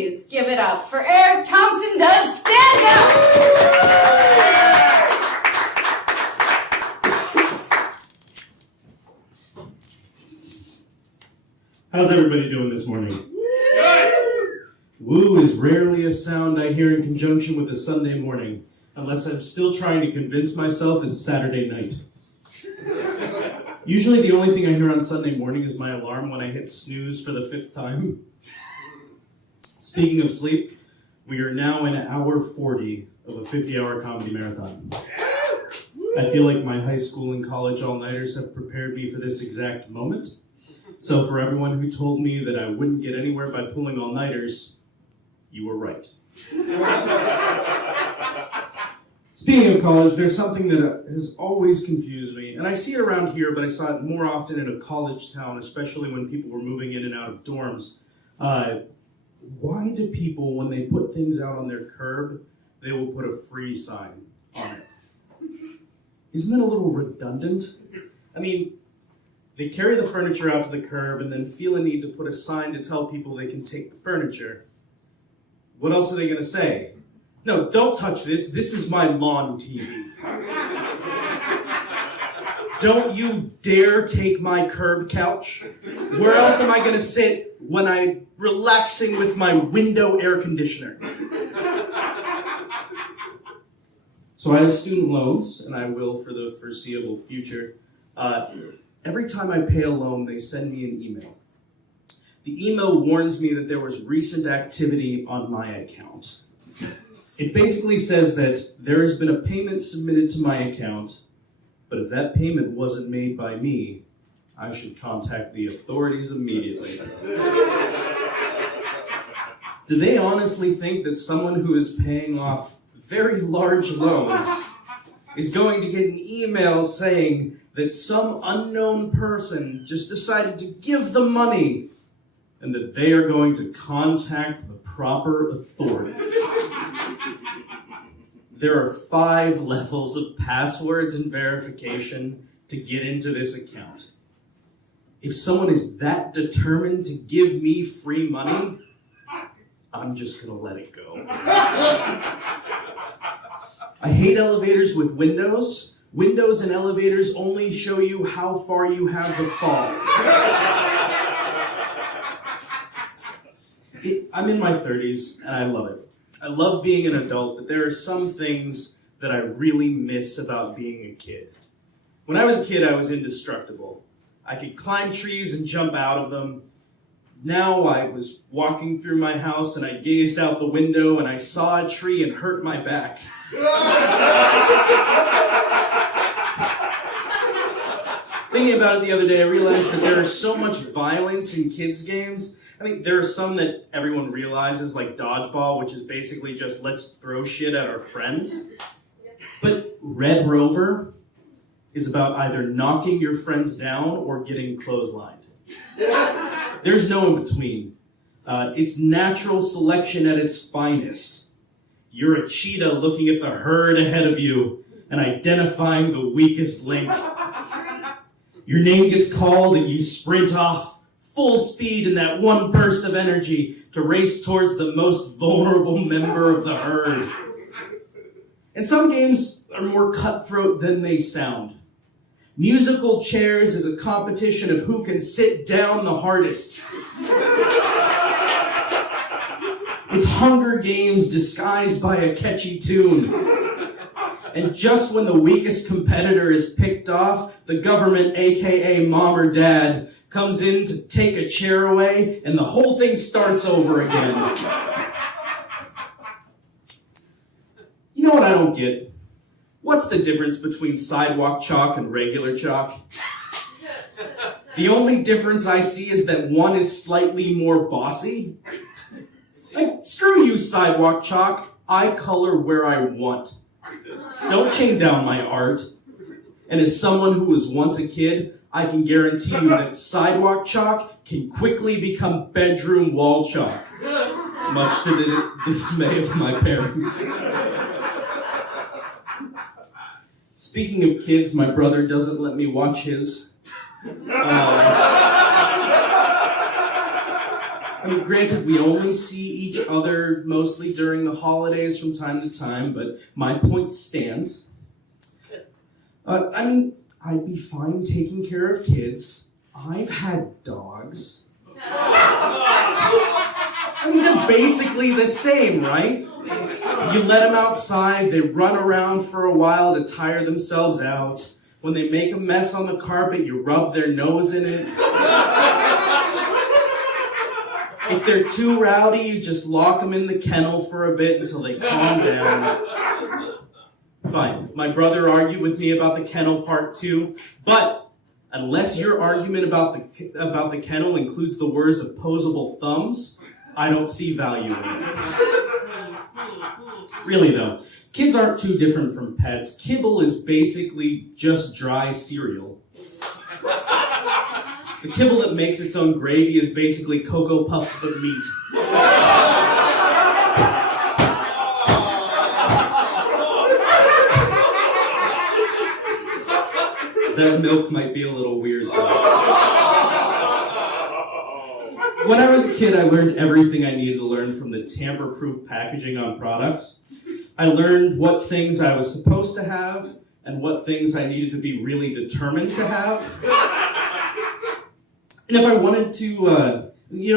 please give it up for Eric Thompson does stand up. How's everybody doing this morning? Woo is rarely a sound I hear in conjunction with a Sunday morning, unless I'm still trying to convince myself it's Saturday night. Usually the only thing I hear on Sunday morning is my alarm when I hit snooze for the 5th time. Speaking of sleep, we are now in hour 40 of a 50-hour comedy marathon. I feel like my high school and college all-nighters have prepared me for this exact moment. So for everyone who told me that I wouldn't get anywhere by pulling all-nighters, you were right. Speaking of college, there's something that has always confused me, and I see it around here, but I saw it more often in a college town, especially when people were moving in and out of dorms. Why do people, when they put things out on their curb, they will put a free sign on it? Isn't that a little redundant? I mean, they carry the furniture out to the curb and then feel a need to put a sign to tell people they can take the furniture. What else are they going to say? No, don't touch this. This is my lawn TV. Don't you dare take my curb couch. Where else am I going to sit when I'm relaxing with my window air conditioner? So I have student loans, and I will for the foreseeable future. Every time I pay a loan, they send me an email. The email warns me that there was recent activity on my account. It basically says that there has been a payment submitted to my account, but if that payment wasn't made by me, I should contact the authorities immediately. Do they honestly think that someone who is paying off very large loans is going to get an email saying that some unknown person just decided to give them money and that they are going to contact the proper authorities? There are 5 levels of passwords and verification to get into this account. If someone is that determined to give me free money, I'm just gonna let it go. I hate elevators with windows. Windows and elevators only show you how far you have to fall. I'm in my 30s, and I love it. I love being an adult, but there are some things that I really miss about being a kid. When I was a kid, I was indestructible. I could climb trees and jump out of them. Now I was walking through my house, and I gazed out the window, and I saw a tree and hurt my back. Thinking about it the other day, I realized that there is so much violence in kids' games. I mean, there are some that everyone realizes, like dodgeball, which is basically just let's throw shit at our friends. But Red Rover is about either knocking your friends down or getting clotheslined. There's no in between. It's natural selection at its finest. You're a cheetah looking at the herd ahead of you and identifying the weakest link. Your name gets called and you sprint off, full speed in that one burst of energy to race towards the most vulnerable member of the herd. And some games are more cutthroat than they sound. Musical chairs is a competition of who can sit down the hardest. It's Hunger Games disguised by a catchy tune. And just when the weakest competitor is picked off, the government, aka mom or dad, comes in to take a chair away, and the whole thing starts over again. You know what I don't get? What's the difference between sidewalk chalk and regular chalk? The only difference I see is that one is slightly more bossy. Like, screw you, sidewalk chalk. I color where I want. Don't chain down my art. And as someone who was once a kid, I can guarantee you that sidewalk chalk can quickly become bedroom wall chalk, much to the dismay of my parents. Speaking of kids, my brother doesn't let me watch his. I mean, granted, we only see each other mostly during the holidays from time to time, but my point stands. I mean, I'd be fine taking care of kids. I've had dogs. I mean, they're basically the same, right? You let them outside, they run around for a while to tire themselves out. When they make a mess on the carpet, you rub their nose in it. If they're too rowdy, you just lock them in the kennel for a bit until they calm down. Fine. My brother argued with me about the kennel part too, but unless your argument about the kennel includes the words opposable thumbs, I don't see value in it. Really though, kids aren't too different from pets. Kibble is basically just dry cereal. The kibble that makes its own gravy is basically Cocoa Puffs but meat. That milk might be a little weird though. When I was a kid, I learned everything I needed to learn from the tamper-proof packaging on products. I learned what things I was supposed to have and what things I needed to be really determined to have. And if I wanted to,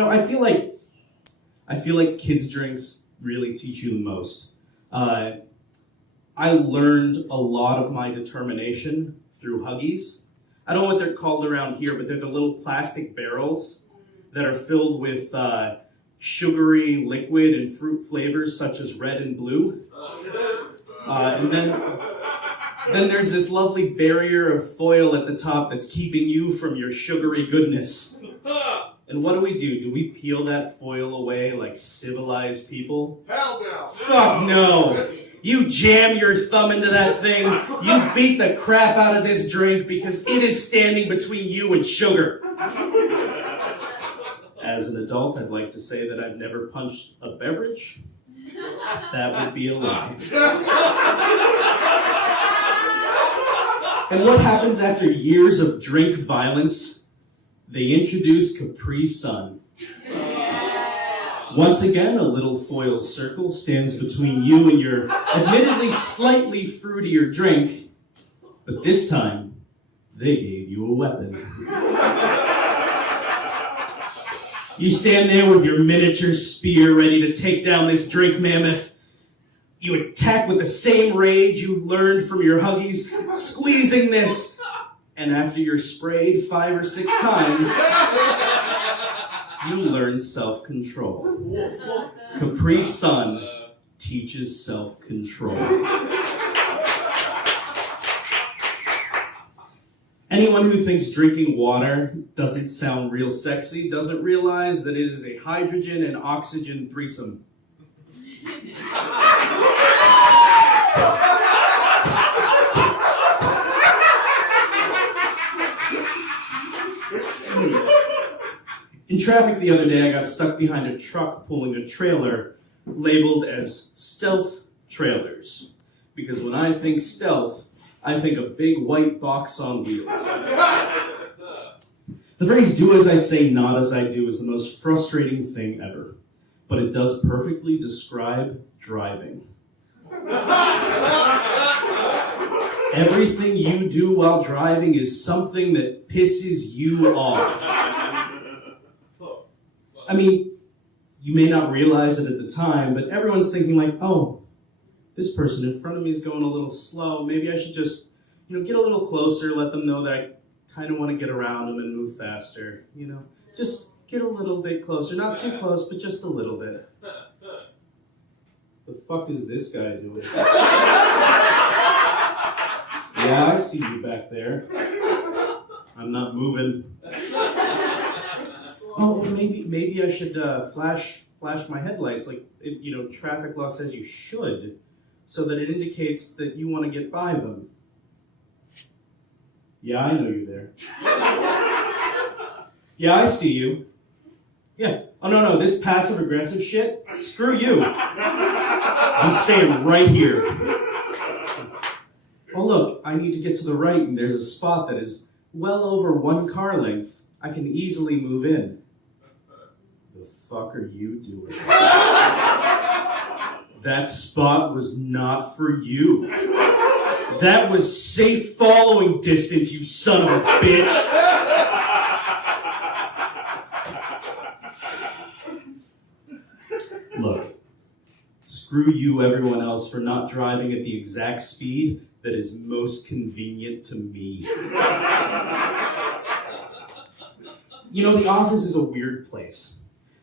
I feel like kids' drinks really teach you the most. I learned a lot of my determination through Huggies. I don't know what they're called around here, but they're the little plastic barrels that are filled with sugary liquid and fruit flavors such as red and blue. And then there's this lovely barrier of foil at the top that's keeping you from your sugary goodness. And what do? Do we peel that foil away like civilized people? Hell no! Fuck no! You jam your thumb into that thing, you beat the crap out of this drink because it is standing between you and sugar. As an adult, I'd like to say that I've never punched a beverage. That would be a lie. And what happens after years of drink violence? They introduce Capri Sun. Once again, a little foil circle stands between you and your admittedly slightly fruitier drink, but this time, they gave you a weapon. You stand there with your miniature spear ready to take down this drink mammoth. You attack with the same rage you learned from your Huggies, squeezing this, and after you're sprayed 5 or 6 times, you learn self-control. Capri Sun teaches self-control. Anyone who thinks drinking water doesn't sound real sexy doesn't realize that it is a hydrogen and oxygen threesome. In traffic the other day, I got stuck behind a truck pulling a trailer labeled as stealth trailers. Because when I think stealth, I think a big white box on wheels. The phrase "do as I say, not as I do" is the most frustrating thing ever. But it does perfectly describe driving. Everything you do while driving is something that pisses you off. I mean, you may not realize it at the time, but everyone's thinking like, oh, this person in front of me is going a little slow. Maybe I should just, get a little closer, let them know that I kind of want to get around them and move faster. Just get a little bit closer. Not too close, but just a little bit. The fuck is this guy doing? Yeah, I see you back there. I'm not moving. Oh, maybe I should flash my headlights like traffic law says you should, so that it indicates that you want to get by them. Yeah, I know you're there. Yeah, I see you. Yeah. Oh, no, this passive-aggressive shit, screw you. I'm staying right here. Oh, look, I need to get to the right, and there's a spot that is well over 1 car length. I can easily move in. The fuck are you doing? That spot was not for you. That was safe following distance, you son of a bitch. Look, screw you, everyone else, for not driving at the exact speed that is most convenient to me. You know, the office is a weird place.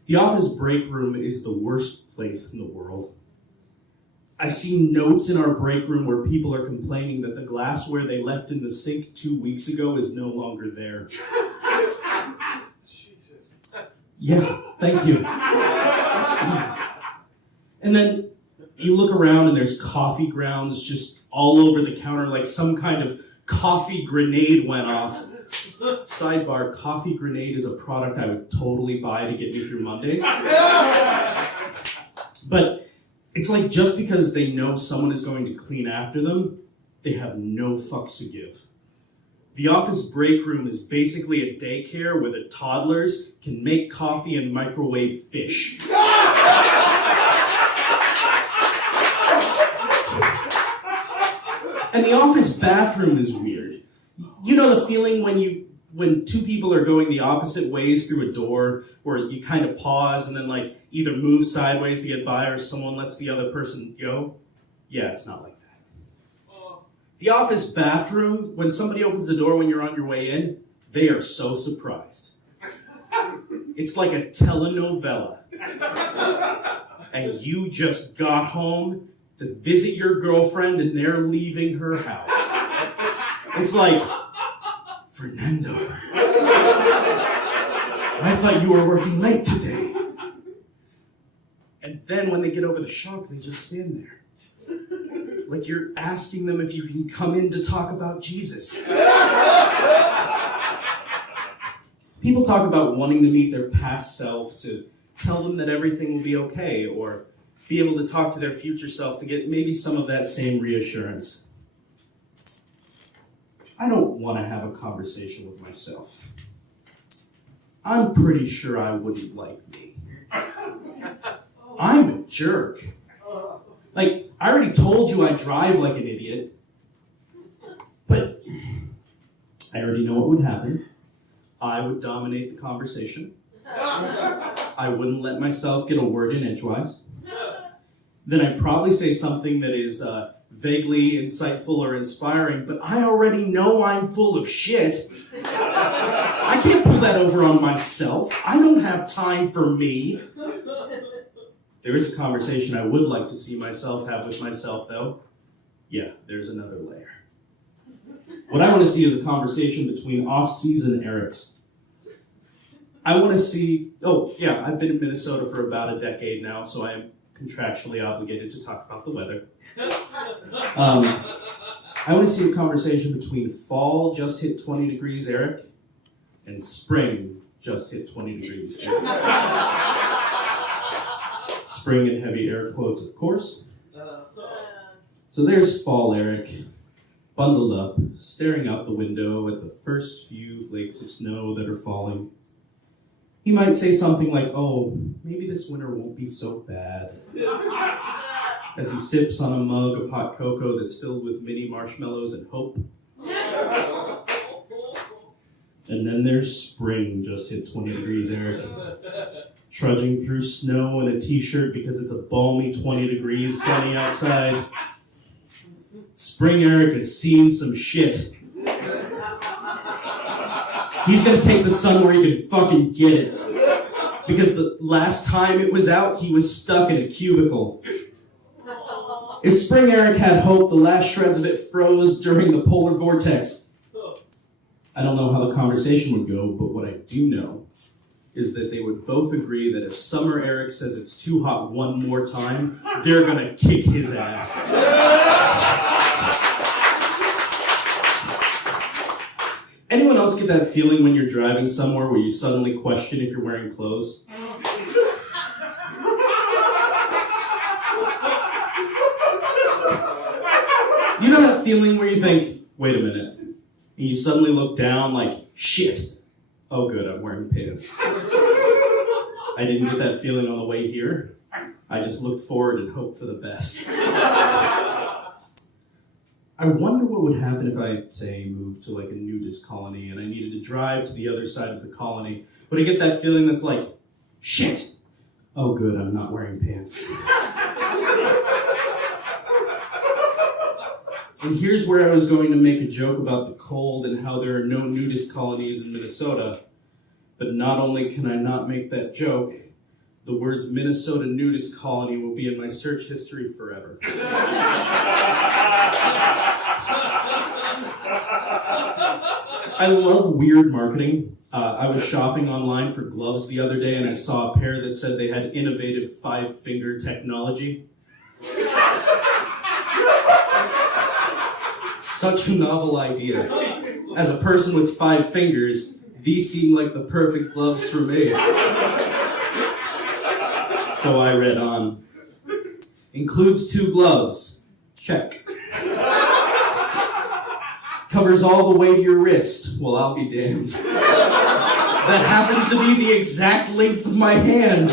The office break room is the worst place in the world. I've seen notes in our break room where people are complaining that the glassware they left in the sink 2 weeks ago is no longer there. Jesus. Yeah, thank you. And then you look around and there's coffee grounds just all over the counter, like some kind of coffee grenade went off. Sidebar, coffee grenade is a product I would totally buy to get me through Mondays. But it's like just because they know someone is going to clean after them, they have no fucks to give. The office break room is basically a daycare where the toddlers can make coffee and microwave fish. And the office bathroom is weird. You know the feeling when two people are going the opposite ways through a door, where you kind of pause and then like either move sideways to get by or someone lets the other person go? Yeah, it's not like that. The office bathroom, when somebody opens the door when you're on your way in, they are so surprised. It's like a telenovela. And you just got home to visit your girlfriend and they're leaving her house. It's like, Fernando, I thought you were working late today. And then when they get over the shock, they just stand there. Like you're asking them if you can come in to talk about Jesus. People talk about wanting to meet their past self to tell them that everything will be okay, or be able to talk to their future self to get maybe some of that same reassurance. I don't want to have a conversation with myself. I'm pretty sure I wouldn't like me. I'm a jerk. Like, I already told you I drive like an idiot, but I already know what would happen. I would dominate the conversation. I wouldn't let myself get a word in edgewise. Then I'd probably say something that is vaguely insightful or inspiring, but I already know I'm full of shit. I can't pull that over on myself. I don't have time for me. There is a conversation I would like to see myself have with myself, though. Yeah, there's another layer. What I want to see is a conversation between off-season Erics. I want to see... Oh, yeah, I've been in Minnesota for about a decade now, so I am contractually obligated to talk about the weather. I want to see a conversation between fall just hit 20 degrees Eric and spring just hit 20 degrees Eric. Spring in heavy air quotes, of course. So there's fall Eric, bundled up, staring out the window at the first few flakes of snow that are falling. He might say something like, oh, maybe this winter won't be so bad, as he sips on a mug of hot cocoa that's filled with mini marshmallows and hope. And then there's spring just hit 20 degrees Eric, trudging through snow in a t-shirt because it's a balmy 20 degrees sunny outside. Spring Eric has seen some shit. He's gonna take the sun where he can fucking get it. Because the last time it was out, he was stuck in a cubicle. If Spring Eric had hope, the last shreds of it froze during the polar vortex. I don't know how the conversation would go, but what I do know is that they would both agree that if Summer Eric says it's too hot one more time, they're gonna kick his ass. Anyone else get that feeling when you're driving somewhere where you suddenly question if you're wearing clothes? You know that feeling where you think, wait a minute, and you suddenly look down like, shit, oh good, I'm wearing pants. I didn't get that feeling on the way here. I just looked forward and hoped for the best. I wonder what would happen if I, say, moved to like a nudist colony and I needed to drive to the other side of the colony. Would I get that feeling that's like, shit! Oh good, I'm not wearing pants. And here's where I was going to make a joke about the cold and how there are no nudist colonies in Minnesota. But not only can I not make that joke, the words Minnesota nudist colony will be in my search history forever. I love weird marketing. I was shopping online for gloves the other day and I saw a pair that said they had innovative 5-finger technology. Such a novel idea. As a person with 5 fingers, these seem like the perfect gloves for me. So I read on. Includes 2 gloves. Check. Covers all the way to your wrist. Well, I'll be damned. That happens to be the exact length of my hands.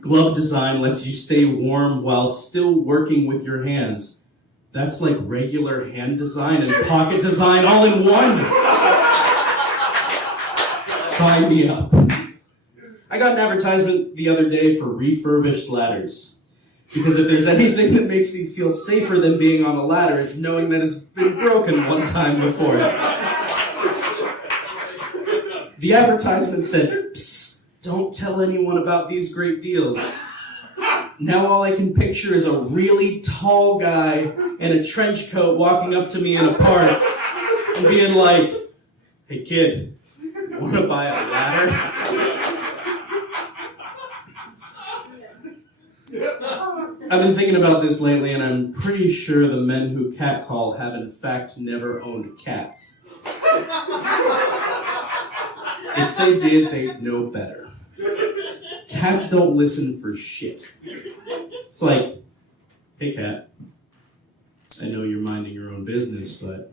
Glove design lets you stay warm while still working with your hands. That's like regular hand design and pocket design all in one. Sign me up. I got an advertisement the other day for refurbished ladders. Because if there's anything that makes me feel safer than being on a ladder, it's knowing that it's been broken one time before. The advertisement said, "Psst, don't tell anyone about these great deals." Now all I can picture is a really tall guy in a trench coat walking up to me in a park and being like, "Hey kid, want to buy a ladder?" I've been thinking about this lately, and I'm pretty sure the men who catcall have in fact never owned cats. If they did, they'd know better. Cats don't listen for shit. It's like, "Hey cat, I know you're minding your own business, but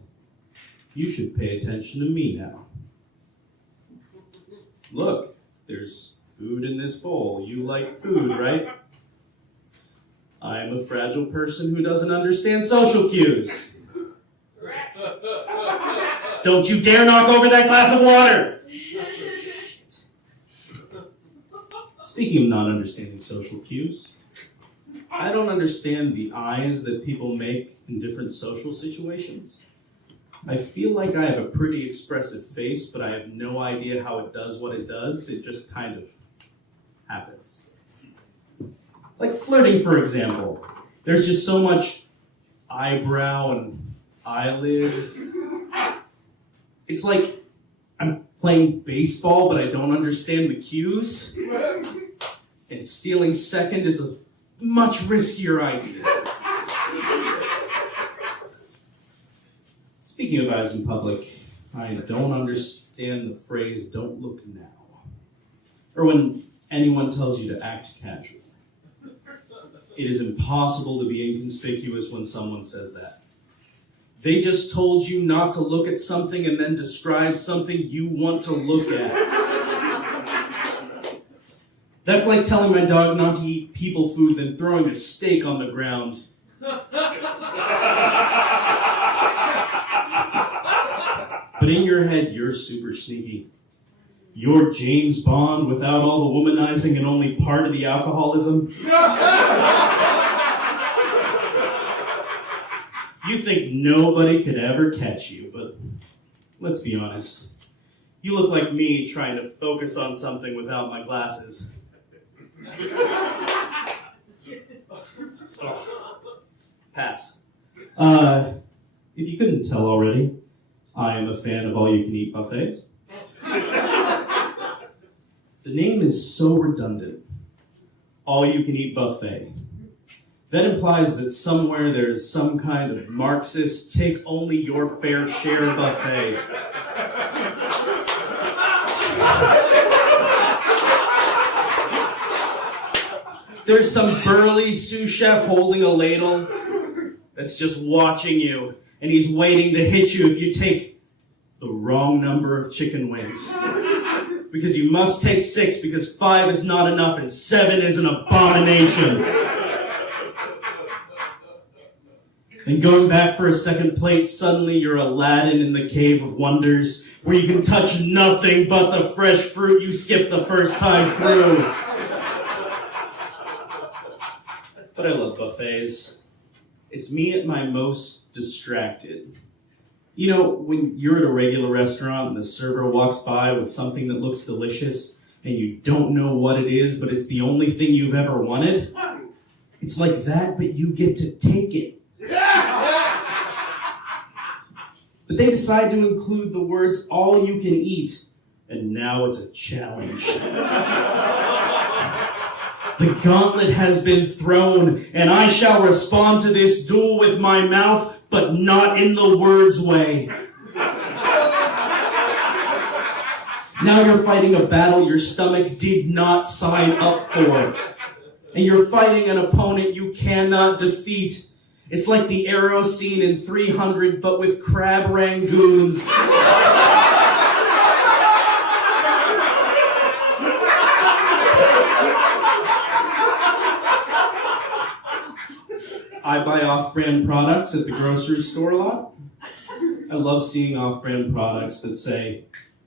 you should pay attention to me now. Look, there's food in this bowl. You like food, right? I'm a fragile person who doesn't understand social cues. Don't you dare knock over that glass of water!" Speaking of not understanding social cues, I don't understand the eyes that people make in different social situations. I feel like I have a pretty expressive face, but I have no idea how it does what it does. It just kind of happens. Like flirting, for example. There's just so much eyebrow and eyelid. It's like I'm playing baseball, but I don't understand the cues. And stealing second is a much riskier idea. Speaking of eyes in public, I don't understand the phrase, "don't look now." Or when anyone tells you to act casual. It is impossible to be inconspicuous when someone says that. They just told you not to look at something and then describe something you want to look at. That's like telling my dog not to eat people food, then throwing a steak on the ground. But in your head, you're super sneaky. You're James Bond without all the womanizing and only part of the alcoholism. You think nobody could ever catch you, but let's be honest. You look like me trying to focus on something without my glasses. Pass. If you couldn't tell already, I am a fan of all-you-can-eat buffets. The name is so redundant. All-you-can-eat buffet. That implies that somewhere there is some kind of Marxist, take-only-your-fair-share buffet. There's some burly sous chef holding a ladle that's just watching you, and he's waiting to hit you if you take the wrong number of chicken wings. Because you must take 6 because 5 is not enough and 7 is an abomination. And going back for a second plate, suddenly you're Aladdin in the Cave of Wonders, where you can touch nothing but the fresh fruit you skipped the first time through. But I love buffets. It's me at my most distracted. You know, when you're at a regular restaurant and the server walks by with something that looks delicious and you don't know what it is, but it's the only thing you've ever wanted? It's like that, but you get to take it. But they decide to include the words, all you can eat, and now it's a challenge. The gauntlet has been thrown, and I shall respond to this duel with my mouth, but not in the words way. Now you're fighting a battle your stomach did not sign up for. And you're fighting an opponent you cannot defeat. It's like the arrow scene in 300, but with crab rangoons. I buy off-brand products at the grocery store a lot. I love seeing off-brand products that say,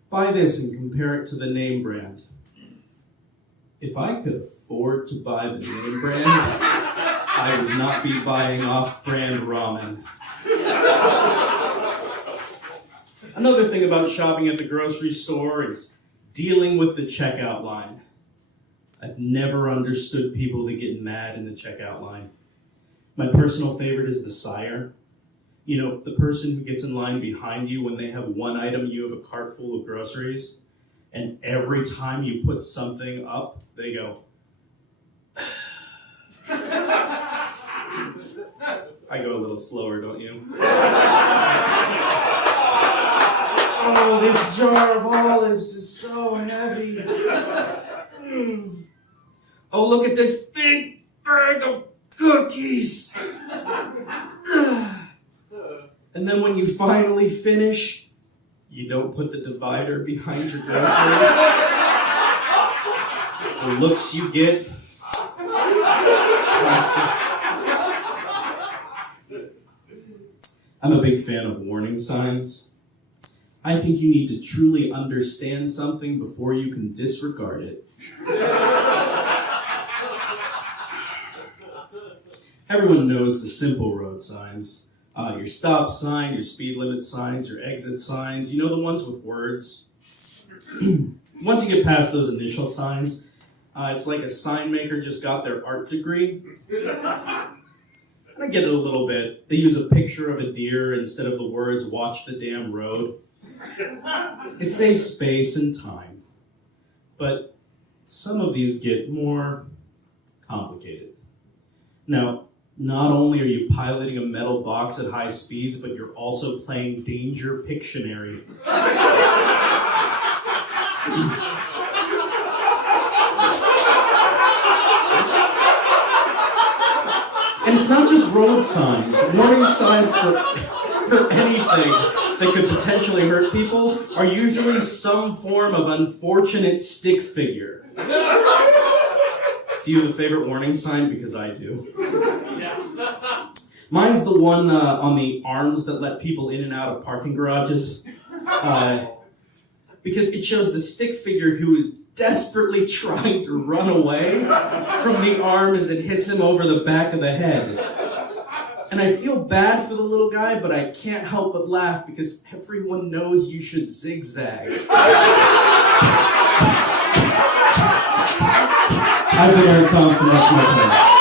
buy this and compare it to the name brand. If I could afford to buy the name brand, I would not be buying off-brand ramen. Another thing about shopping at the grocery store is dealing with the checkout line. I've never understood people that get mad in the checkout line. My personal favorite is the sire. You know, the person who gets in line behind you when they have one item, you have a cart full of groceries, and every time you put something up, they go, I go a little slower, don't you? Oh, this jar of olives is so heavy. Oh, look at this big bag of cookies. And then when you finally finish, you don't put the divider behind your groceries. The looks you get. I'm a big fan of warning signs. I think you need to truly understand something before you can disregard it. Everyone knows the simple road signs. Your stop sign, your speed limit signs, your exit signs. You know the ones with words? Once you get past those initial signs, it's like a sign maker just got their art degree. I get it a little bit. They use a picture of a deer instead of the words, watch the damn road. It saves space and time. But some of these get more complicated. Now, not only are you piloting a metal box at high speeds, but you're also playing Danger Pictionary. And it's not just road signs. Warning signs for anything that could potentially hurt people are usually some form of unfortunate stick figure. Do you have a favorite warning sign? Because I do. Mine's the one on the arms that let people in and out of parking garages. Because it shows the stick figure who is desperately trying to run away from the arm as it hits him over the back of the head. And I feel bad for the little guy, but I can't help but laugh because everyone knows you should zigzag. I've been Eric Thompson. That's my time.